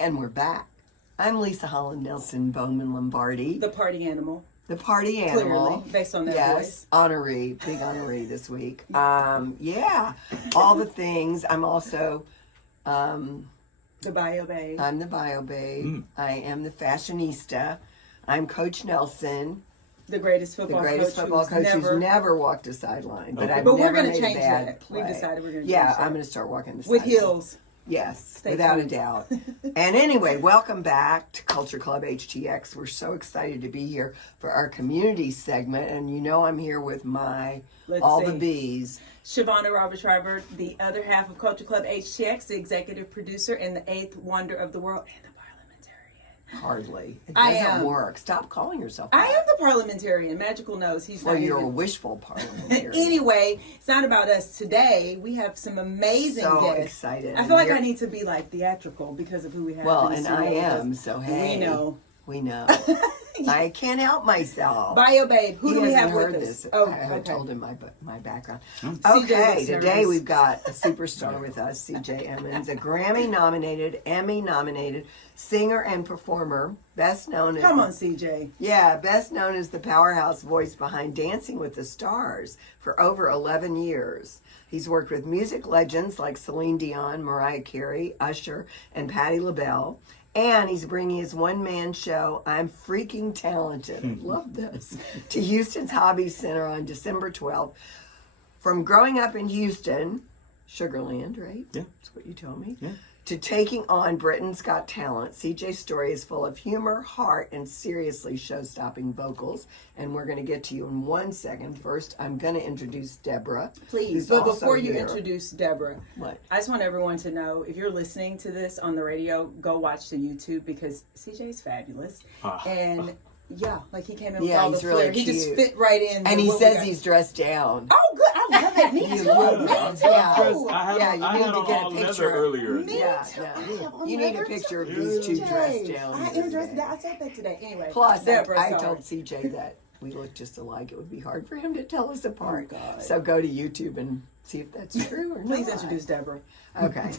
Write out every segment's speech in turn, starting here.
And we're back. I'm Leisa Holland-Nelson, Bowman Lombardi. The party animal. The party animal. Clearly, based on that Yes, voice. honoree, big honoree this week. Yeah, all the things. I'm also... the bio babe. I'm the bio babe. I am the fashionista. I'm Coach Nelson. The greatest football coach who's never walked a sideline. But I've But never we're going made to change a bad that. play. We've decided we're going to Yeah, change that. I'm going to start walking the With sideline. heels. Yes, Stay without tuned. a doubt. And anyway, welcome back to Culture Club HTX. We're so excited to be here for our community segment. And you know I'm here with my the bees. Shavonnah Robert Schreiber, the other half of Culture Club HTX, the executive producer and the eighth wonder of the world, and the parliamentarian. Hardly. It I doesn't am. work. Stop calling yourself I that. am the parliamentarian. Magical knows he's Well, not you're even. a wishful parliamentarian. Anyway, it's not about us today. We have some amazing So guests. excited. I feel like I need to be like theatrical because of who we have. Well, in the and studio I with us. am, so hey. We know. We know. I can't help myself. Bio babe, who do we have heard with this. us? Oh, I okay. told him my background. CJ Okay, looks today nervous. we've got a superstar with us, CJ Emmons, a Grammy-nominated, Emmy-nominated singer and performer, best known as... Come on, CJ. Yeah, best known as the powerhouse voice behind Dancing with the Stars for over 11 years. He's worked with music legends like Celine Dion, Mariah Carey, Usher, and Patti LaBelle. And he's bringing his one-man show, I'm Freaking Talented, I love this, to Houston's Hobby Center on December 12th. From growing up in Houston, Sugarland, right? Yeah. That's what you told me. Yeah. To taking on Britain's Got Talent, CJ's story is full of humor, heart, and seriously show-stopping vocals. And we're going to get to you in 1 second. First, I'm going to introduce Deborah. Please, who's but also before you here. introduce Deborah, What? I just want everyone to know, if you're listening to this on the radio, go watch the YouTube because CJ's fabulous. And yeah, like he came in with all the he's flair. really He just cute. fit right in. And with he what we says got. he's dressed down. Oh, good. I love it. Me too. Me too. I you need had to on get a all picture. leather earlier. Me Yeah, too. yeah. I have on You need a leather picture of too. these two CJ. dressed down. I am dressed down. I said that today. Anyway, Plus, Deborah, I sorry. told CJ that we look just alike. It would be hard for him to tell us apart. Oh, God. So go to YouTube and see if that's true or not. Please introduce Deborah. Okay.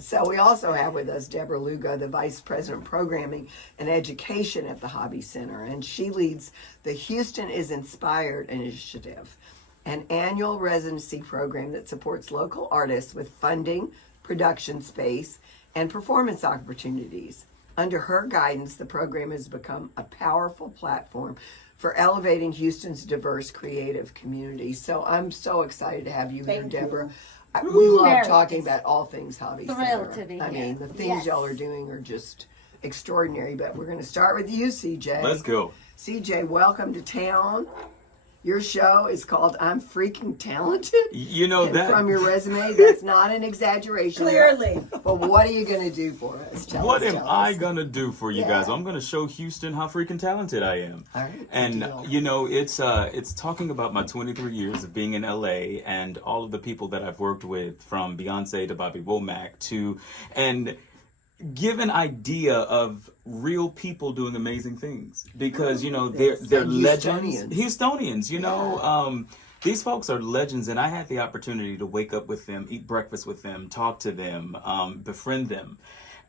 So we also have with us Deborah Lugo, the Vice President of Programming and Education at the Hobby Center, and she leads the Houston is Inspired initiative, an annual residency program that supports local artists with funding, production space, and performance opportunities. Under her guidance, the program has become a powerful platform for elevating Houston's diverse creative community. So I'm so excited to have you here, Thank you. Deborah. We love Very talking about all things Hobby thrilled Center. to be I here. mean, the things Yes. y'all are doing are just extraordinary. But we're going to start with you, CJ. Let's go. CJ, welcome to town. Your show is called I'm Freaking Talented. You know And that. from your resume, that's not an exaggeration. Clearly. But what are you going to do for us? What am I going gonna do for you Yeah. guys? I'm gonna show Houston how freaking talented I am. All right, good And deal. you know, it's talking about my 23 years of being in LA and all of the people that I've worked with, from Beyonce to Bobby Womack and give an idea of real people doing amazing things, because you know they're And legends, Houstonians. you know. These folks are legends, and I had the opportunity to wake up with them, eat breakfast with them, talk to them, befriend them.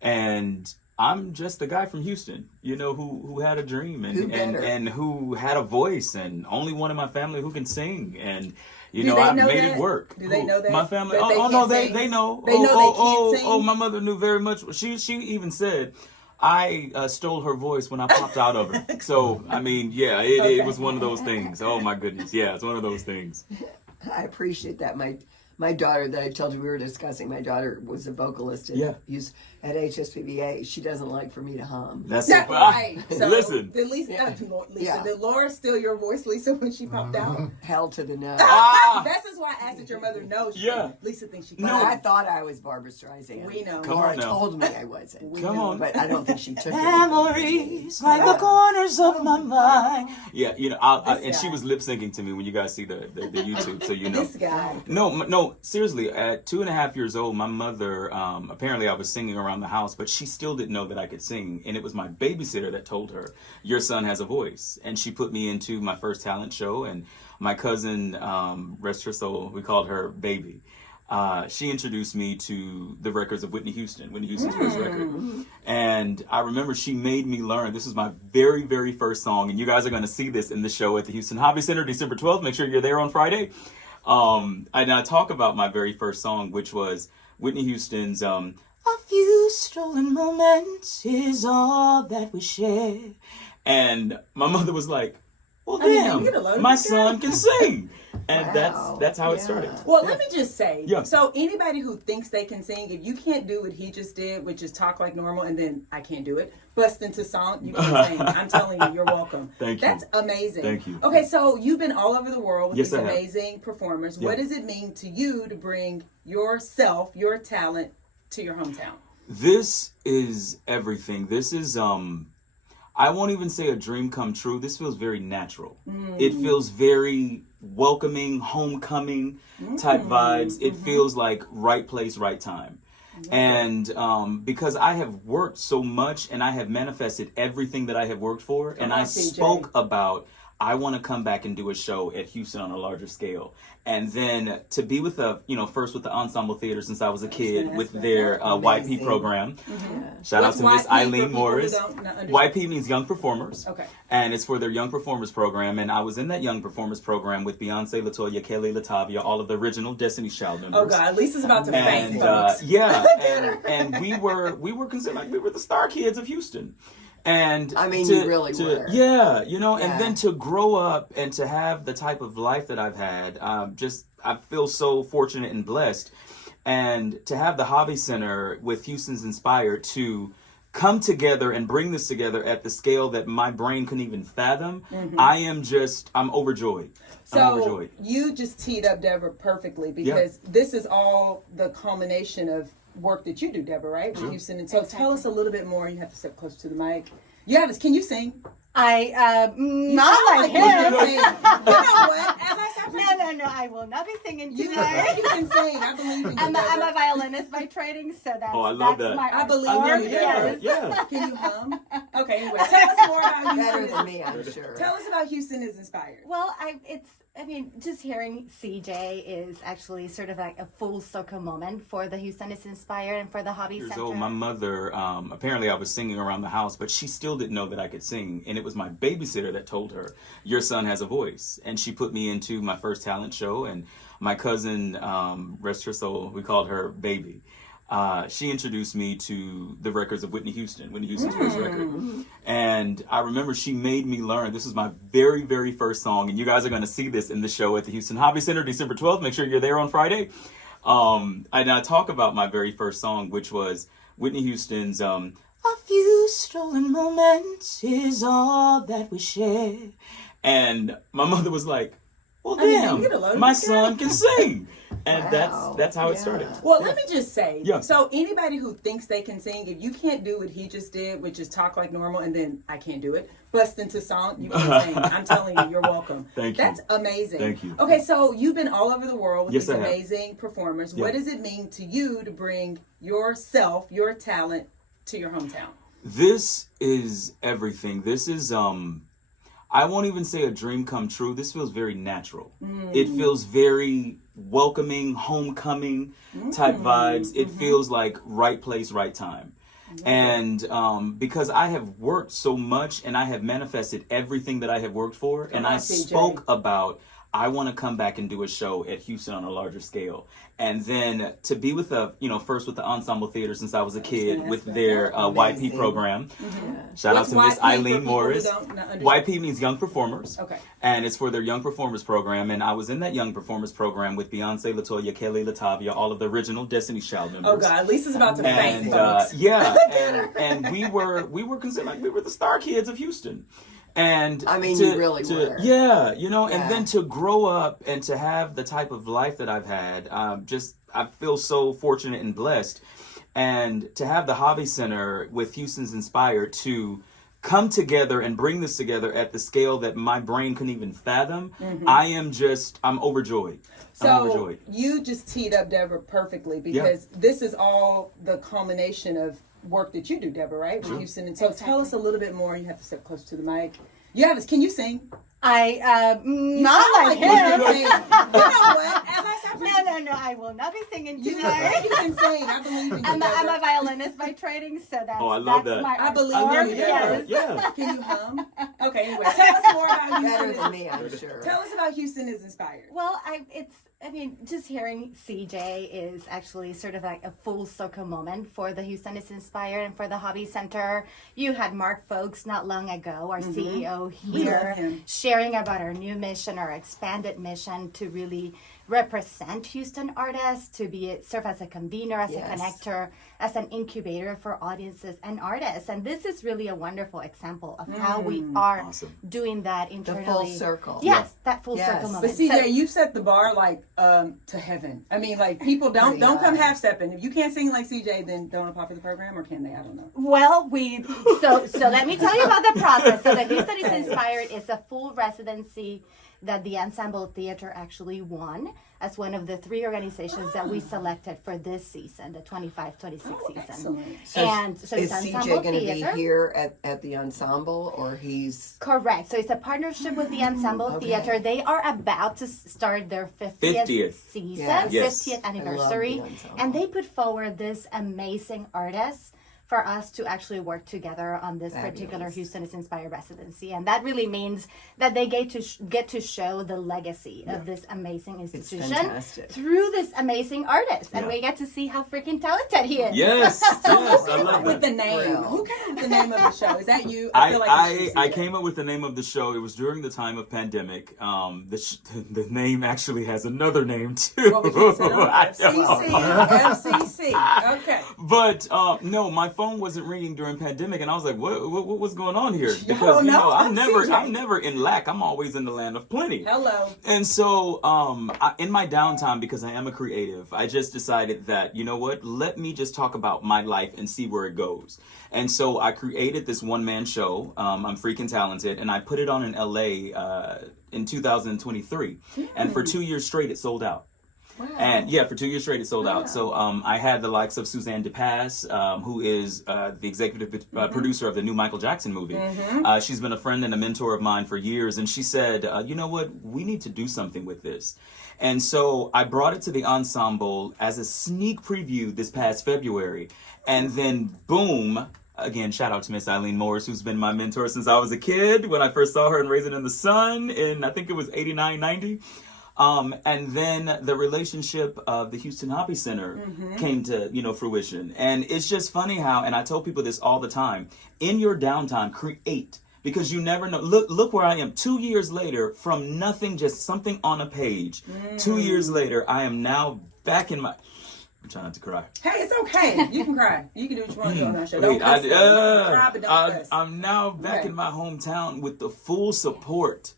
And I'm just a guy from Houston, you know, who had a dream and who had a voice, and only one in my family who can sing. And you Do know, they I know made that? it work. Do they know that? My family. That they Oh can't no, sing? they know. They know they can't sing? Oh, my mother knew very much. She even said I stole her voice when I popped out of her. So I mean, yeah, it was one of those things. Oh my goodness, yeah, it's one of those things. I appreciate that. My daughter that I told you we were discussing, my daughter was a vocalist at HSPVA. She doesn't like for me to hum. That's Not so right. So, listen. Did Lisa, Yeah. did Laura steal your voice, Lisa, when she popped out? Hell to the no. That's just why I asked that your mother knows. Yeah. Lisa thinks she No, can. I thought I was Barbara Streisand. We know. Come Laura on now. told me I wasn't. Come on. But I don't think she took it. Memories like the corners of my mind. Yeah, you know, and she guy. was lip syncing to me when you guys see the YouTube, so you know. This guy. No, seriously. At 2.5 years old, my mother, apparently I was singing around the house, but she still didn't know that I could sing. And it was my babysitter that told her, your son has a voice. And she put me into my first talent show. And my cousin, rest her soul, we called her Baby. she introduced me to the records of Whitney Houston's first record. And I remember she made me learn. This was my very, very first song. And you guys are going to see this in the show at the Houston Hobby Center, December 12th. Make sure you're there on Friday. And I talk about my very first song, which was Whitney Houston's A Few Stolen Moments Is All That We Share. And my mother was like, well, damn, my son can sing. And that's how it started. Well, let me just say, Yeah. so anybody who thinks they can sing, if you can't do what he just did, which is talk like normal, and then I can't do it, bust into song, you can sing. I'm telling you, you're welcome. Thank you. That's amazing. Thank you. Okay, so you've been all over the world with Yes, these I have. amazing performers. Yeah. What does it mean to you to bring yourself, your talent, to your hometown? This is everything. This is I won't even say a dream come true. This feels very natural. It feels very welcoming, homecoming type vibes. It feels like right place, right time. And because I have worked so much and I have manifested everything that I have worked for, and I spoke about I want to come back and do a show at Houston on a larger scale. And then to be with first with the Ensemble Theater since I was a kid with their YP program. Shout out to Miss Eileen Morris. YP means Young Performers. Okay. And it's for their Young Performers program. And I was in that Young Performers program with Beyonce, LaToya, Kelly, Latavia, all of the original Destiny's Child members. Oh God, Lisa's about to faint. And we were considered like we were the star kids of Houston. And I mean, you really were. Yeah, and then to grow up and to have the type of life that I've had, I feel so fortunate and blessed. And to have the Hobby Center with Houston's Inspired to come together and bring this together at the scale that my brain couldn't even fathom, I'm overjoyed. So you just teed up Deborah perfectly because this is all the culmination of work that you do, Deborah, right? With Houston. And so tell us a little bit more. You have to step close to the mic. Can you sing? Not like him. You know what? As I said, No, I will not be singing you today. can sing. I believe in you. I'm a violinist by training, so that's, I love that's that. my I believe art in you, form. Deborah. Yeah. Can you hum? Okay, anyway, tell us more about Better Houston. than me, I'm sure. Tell us about Houston is Inspired. Well, just hearing CJ is actually sort of like a full circle moment for the Houston is Inspired and for the Hobby Center. Old. My mother, apparently I was singing around the house, but she still didn't know that I could sing. And it was my babysitter that told her, your son has a voice. And she put me into my first talent show. And my cousin, rest her soul, we called her Baby. She introduced me to the records of Whitney Houston's first record. And I remember she made me learn. This was my very, very first song. And you guys are going to see this in the show at the Houston Hobby Center, December 12th. Make sure you're there on Friday. And I talk about my very first song, which was Whitney Houston's A Few Stolen Moments Is All That We Share. And my mother was like, well, damn, my son can sing. And that's how it started. Well, let me just say, Yeah. so anybody who thinks they can sing, if you can't do what he just did, which is talk like normal, and then I can't do it, bust into song, you can sing. I'm telling you, you're welcome. Thank you. That's amazing. Thank you. Okay, so you've been all over the world with Yes, these I have. amazing performers. Yeah. What does it mean to you to bring yourself, your talent, to your hometown? This is everything. This is I won't even say a dream come true. This feels very natural. It feels very welcoming, homecoming type vibes. It feels like right place, right time. And because I have worked so much and I have manifested everything that I have worked for, and I spoke about I want to come back and do a show at Houston on a larger scale. And then to be with first with the Ensemble Theater since I was a kid with their YP program. Shout out to Miss Eileen Morris. YP means Young Performers. Okay. And it's for their Young Performers program. And I was in that Young Performers program with Beyonce, LaToya, Kelly, Latavia, all of the original Destiny's Child members. Oh God, Lisa's about to faint. And we were considered like we were the star kids of Houston. And I mean, you really were. Yeah, and then to grow up and to have the type of life that I've had, I feel so fortunate and blessed. And to have the Hobby Center with Houston's Inspired to come together and bring this together at the scale that my brain couldn't even fathom, I'm overjoyed. So you just teed up Deborah perfectly because this is all the culmination of work that you do, Deborah, right? With Houston. And so tell us a little bit more. You have to step close to the mic. Can you sing? Not like him. You know what? As I said, No, I will not be singing You today. can sing. I believe in you. I'm Deborah. a violinist by training, so that's, Oh, I love that's that. my I art believe form. in you, Yes. Yeah. Can you hum? Okay, anyway, tell us more about Better Houston. than me, I'm sure. Tell us about Houston is Inspired. Well, just hearing CJ is actually sort of like a full circle moment for the Houston is Inspired and for the Hobby Center. You had Mark Folks not long ago, our CEO We love here, him. sharing about our new mission, our expanded mission to really represent Houston artists, to serve as a convener, as Yes. a connector, as an incubator for audiences and artists. And this is really a wonderful example of how we are Awesome. doing that The internally. full circle. Yes, that full Yes. circle But moment. But CJ, So- you set the bar like to heaven. I mean, like people don't Pretty come high. half stepping. If you can't sing like CJ, then don't apply for the program, or can they? I don't know. Well, so let me tell you about the process. So the Houston is Inspired is a full residency that the Ensemble Theater actually won as one of the 3 organizations that we selected for this season, the 25-26 season. Excellent. And so is it's CJ Ensemble going to be Theater. here at the ensemble, or he's? Correct. So it's a partnership with the Ensemble Okay. Theater. They are about to start their 50th 50th. season, Yes. Yes. 50th I love the anniversary. ensemble. And they put forward this amazing artist for us to actually work together on this particular Fabulous. Houston is Inspired residency. And that really means that they get to show the legacy of this amazing institution fantastic. through this amazing artist. And Yeah. we get to see how freaking talented he is. Yes, yes, I love With that. the name, Thrill. who came up with the name of the show? Is that you? feel like you should I see came up with the name of the show. It was during the time of pandemic. The name actually has another name too. What we can't say on I FCC. know. FCC. Okay. But no, my phone wasn't ringing during pandemic, and I was like, "What was going on here?" Oh, Because no, I'm CJ. never in lack. I'm always in the land of plenty. Hello. And so, in my downtime, because I am a creative, I just decided that, you know what, let me just talk about my life and see where it goes. And so I created this one-man show, I'm Freaking Talented, and I put it on in LA in 2023. And for 2 years straight, it sold out. Wow. And yeah, for 2 years straight, it sold out. So I had the likes of Suzanne DePass, who is the executive producer of the new Michael Jackson movie. She's been a friend and a mentor of mine for years. And she said, you know what, we need to do something with this. And so I brought it to the ensemble as a sneak preview this past February. And then boom, again, shout out to Miss Eileen Morris, who's been my mentor since I was a kid, when I first saw her in Raisin in the Sun in, I think it was 89, 90. And then the relationship of the Houston Hobby Center came to, fruition. And it's just funny how, and I tell people this all the time, in your downtime, create. Because you never know. Look where I am 2 years later, from nothing, just something on a page. 2 years later, I am now back in my... I'm trying not to cry. Hey, it's okay. You can cry. You can do what you want to do on that show. Wait, Don't cuss. Don't cry, but don't cuss. I'm now back in my hometown with the full support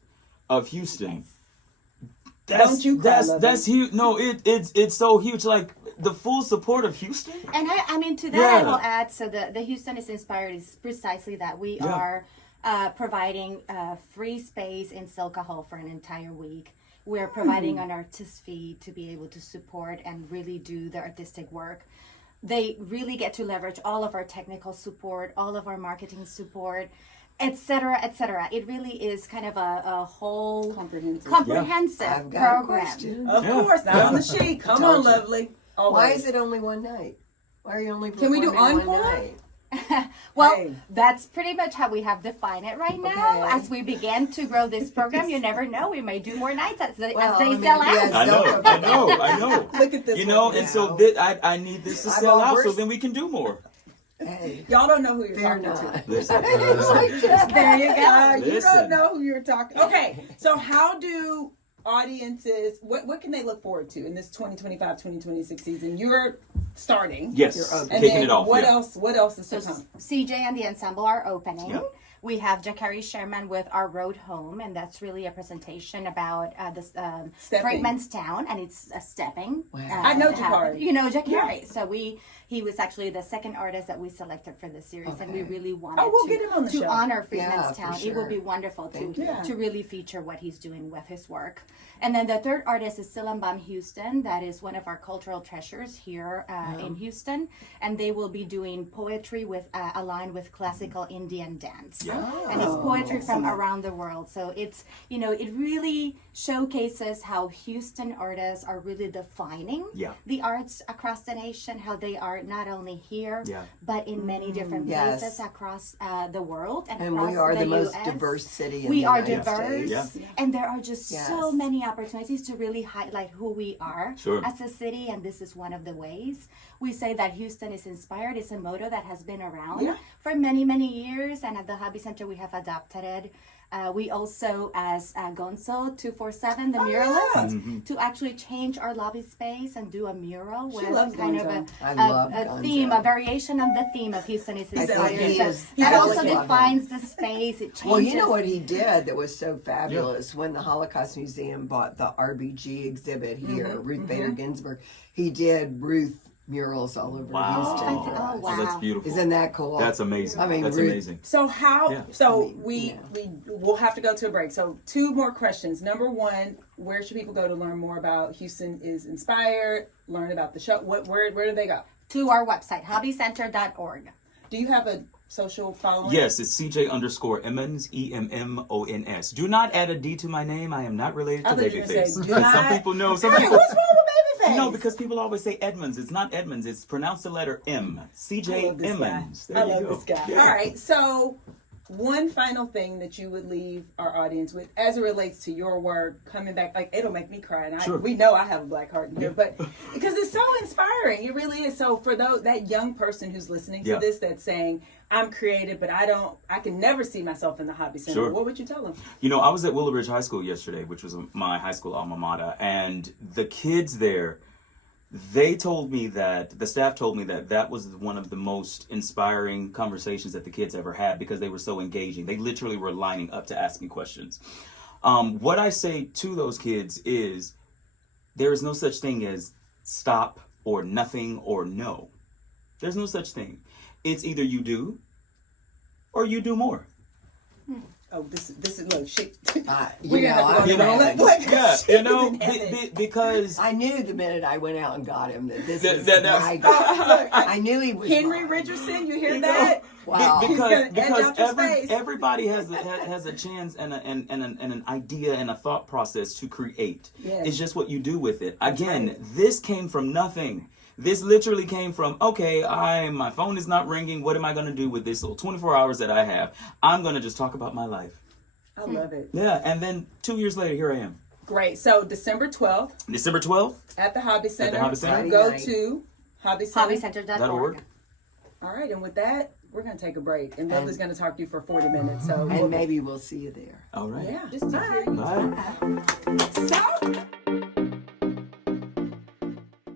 of Houston. Don't you cry, love That's huge. No, it's so huge. Like the full support of Houston. And I mean, to that I will add, so the Houston is Inspired is precisely that. We are providing free space in Silka Hall for an entire week. We're providing an artist fee to be able to support and really do the artistic work. They really get to leverage all of our technical support, all of our marketing support, et cetera, et cetera. It really is kind of a whole comprehensive I've got a program. question. Of course, not on the sheet. Come on, lovely. Always. Why is it only one night? Why are you only Can we do performing one encore? night? Well, Hey. that's pretty much how we have defined it right now. Okay. As we begin to grow this program, you never know. We may do more nights as they Well, I mean, sell yes. out. I know. Look at this. You know, one and now. so I need this to I've sell out, so always- then we can do more. Hey, Y'all don't know who you're they're talking not. to. Listen, There you go. You Listen. don't know who you're talking. Okay, so how do audiences? What can they look forward to in this 2025-2026 season? You're starting. yes, You're open. And kicking then it off. what yeah. else? What else is to So come? CJ and the ensemble are opening. Yep. We have Jakari Sherman with Our Road Home, and that's really a presentation about this Stepping. Freedman's Town, and it's a stepping. Wow. I know to happen. Jakari. You know Jakari. So he was actually the second artist that we selected for this series, and we Okay. really wanted we'll to, get him on the to show. honor Yeah, Freedman's for Town. It will sure. be wonderful Thank you. to really feature what he's doing with his work. And then the third artist is Silambam Houston. That is one of our cultural treasures here in Houston, and they will be doing poetry with aligned with classical Indian dance. and it's poetry from around the world. So it's, you know, it really showcases how Houston artists are really defining the arts across the nation, how they are not only here, but in many different places across the world and across we are the most US. diverse city in we the are United diverse, States. and there are just so many opportunities to really highlight who we are as a city, and this is one of the ways. We say that Houston is inspired. It's a motto that has been around for many, many years, and at the Hobby Center we have adopted it. We also, as Gonzo 247, the muralist, to actually change our lobby space and do a mural with kind of a theme, a variation on the theme of Houston is inspired. So that also defines the space. It changes. Well, you know what he did that was so fabulous? When the Holocaust Museum bought the RBG exhibit here, Ruth Bader Ginsburg, he did Ruth murals all over Houston. Oh, wow. Oh, that's beautiful. Isn't that cool? That's amazing. I mean, that's amazing. So how? So we will have to go to a break. So 2 more questions. Number 1, where should people go to learn more about Houston is Inspired? Learn about the show. Where do they go? To our website, hobbycenter.org. Do you have a social following? Yes, it's CJ_Emmons, EMMONS. Do not add a D to my name. I am not related to Babyface. Some people know. Some people. What's wrong with Babyface? No, because people always say Edmonds. It's not Edmonds. It's pronounced the letter M. CJ Emmons. I love this guy. Yeah. All right. So, one final thing that you would leave our audience with, as it relates to your work, coming back, like it'll make me cry, and we know I have a black heart in here, but because it's so inspiring, it really is. So, for that young person who's listening to this, that's saying, I'm creative, but I can never see myself in the Hobby Center. What would you tell them? You know, I was at Willowbridge High School yesterday, which was my high school alma mater, and the kids there, the staff told me that was one of the most inspiring conversations that the kids ever had because they were so engaging. They literally were lining up to ask me questions. What I say to those kids is there is no such thing as stop or nothing or no. There's no such thing. It's either you do or you do more. Oh, this is look, shit. Because I knew the minute I went out and got him that this is my guy. I knew he was Henry Richardson. You hear that? Wow. Because everybody has a chance and an idea and a thought process to create. Yes. It's just what you do with it. Again, this came from nothing. This literally came from, okay, my phone is not ringing. What am I going to do with this little 24 hours that I have? I'm going to just talk about my life. I love it. Yeah, and then 2 years later, here I am. Great. So December 12th. December 12th. At the Hobby Center. Go to hobbycenter.org. All right, and with that, we're going to take a break. And Lovely's going to talk to you for 40 minutes. So maybe we'll see you there. All right. Yeah. Just bye. Bye. So...